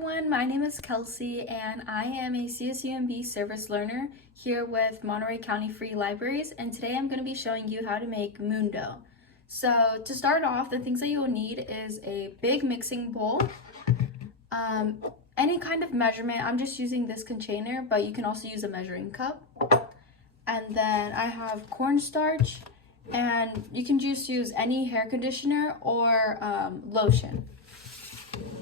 everyone, my name is Kelsey and I am a CSUMB service learner here with Monterey County Free Libraries, and today I'm going to be showing you how to make moon dough. So to start off, the things that you will need is a big mixing bowl, any kind of measurement. I'm just using this container, but you can also use a measuring cup. And then I have cornstarch, and you can just use any hair conditioner or lotion.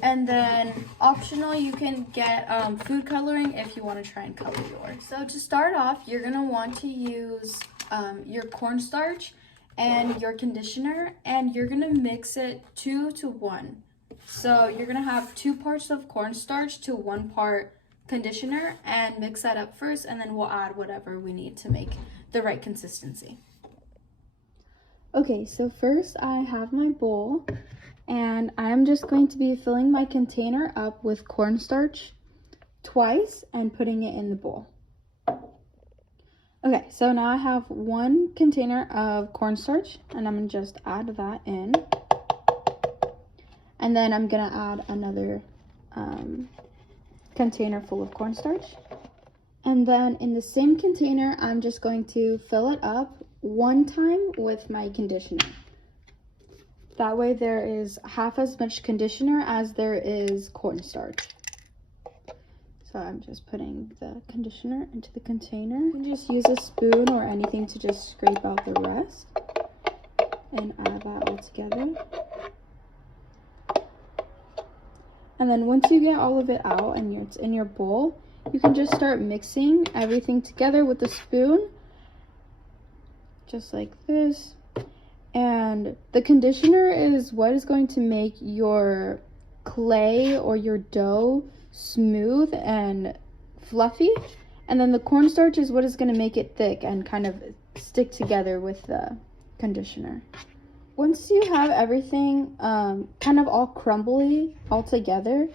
And then optional, you can get food coloring if you want to try and color yours. So to start off, you're going to want to use your cornstarch and your conditioner, and you're going to mix it 2 to 1. So you're going to have 2 parts of cornstarch to 1 part conditioner, and mix that up first, and then we'll add whatever we need to make the right consistency. Okay, so first I have my bowl, and I'm just going to be filling my container up with cornstarch twice and putting it in the bowl. Okay, so now I have 1 container of cornstarch, and I'm going to just add that in. And then I'm going to add another container full of cornstarch. And then in the same container, I'm just going to fill it up 1 time with my conditioner. That way there is half as much conditioner as there is cornstarch. So I'm just putting the conditioner into the container. You can just use a spoon or anything to just scrape out the rest and add that all together. And then once you get all of it out and it's in your bowl, you can just start mixing everything together with a spoon, just like this. And the conditioner is what is going to make your clay or your dough smooth and fluffy. And then the cornstarch is what is going to make it thick and kind of stick together with the conditioner. Once you have everything kind of all crumbly all together,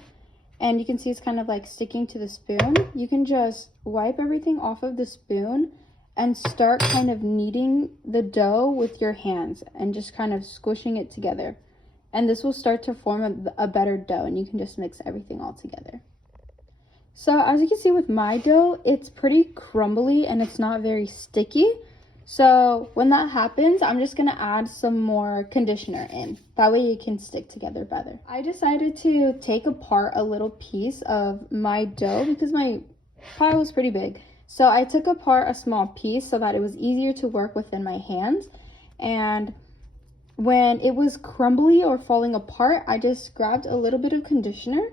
and you can see it's kind of like sticking to the spoon, you can just wipe everything off of the spoon and start kind of kneading the dough with your hands and just kind of squishing it together. And this will start to form a better dough, and you can just mix everything all together. So as you can see with my dough, it's pretty crumbly and it's not very sticky. So when that happens, I'm just going to add some more conditioner in. That way it can stick together better. I decided to take apart a little piece of my dough because my pie was pretty big. So I took apart a small piece so that it was easier to work with in my hands. And when it was crumbly or falling apart, I just grabbed a little bit of conditioner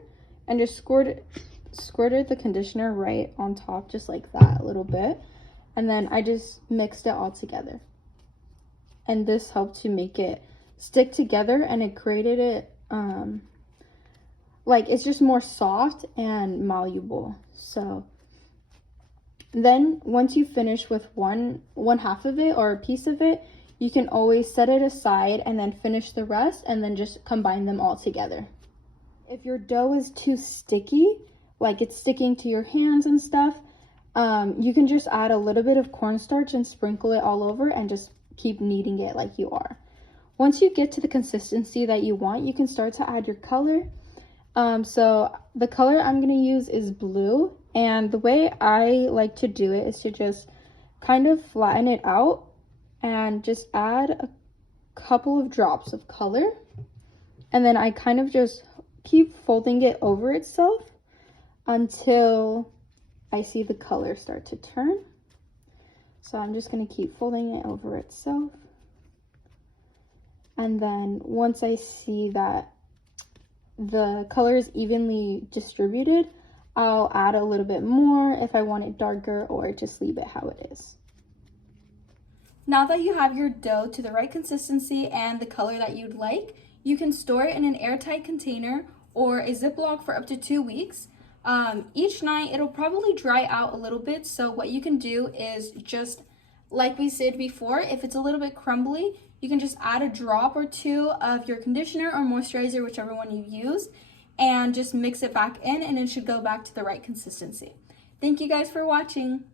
and just squirted the conditioner right on top, just like that, a little bit. And then I just mixed it all together. And this helped to make it stick together, and it created it, like it's just more soft and malleable. So then once you finish with one half of it or a piece of it, you can always set it aside and then finish the rest and then just combine them all together. If your dough is too sticky, like it's sticking to your hands and stuff, you can just add a little bit of cornstarch and sprinkle it all over and just keep kneading it like you are. Once you get to the consistency that you want, you can start to add your color. So the color I'm going to use is blue, and the way I like to do it is to just kind of flatten it out and just add a couple of drops of color, and then I kind of just keep folding it over itself until I see the color start to turn. So I'm just going to keep folding it over itself. And then once I see that the color is evenly distributed, I'll add a little bit more if I want it darker, or just leave it how it is. Now that you have your dough to the right consistency and the color that you'd like, you can store it in an airtight container or a Ziploc for up to 2 weeks. Each night it'll probably dry out a little bit, so what you can do is just like we said before, if it's a little bit crumbly, you can just add a drop or 2 of your conditioner or moisturizer, whichever one you use, and just mix it back in, and it should go back to the right consistency. Thank you guys for watching.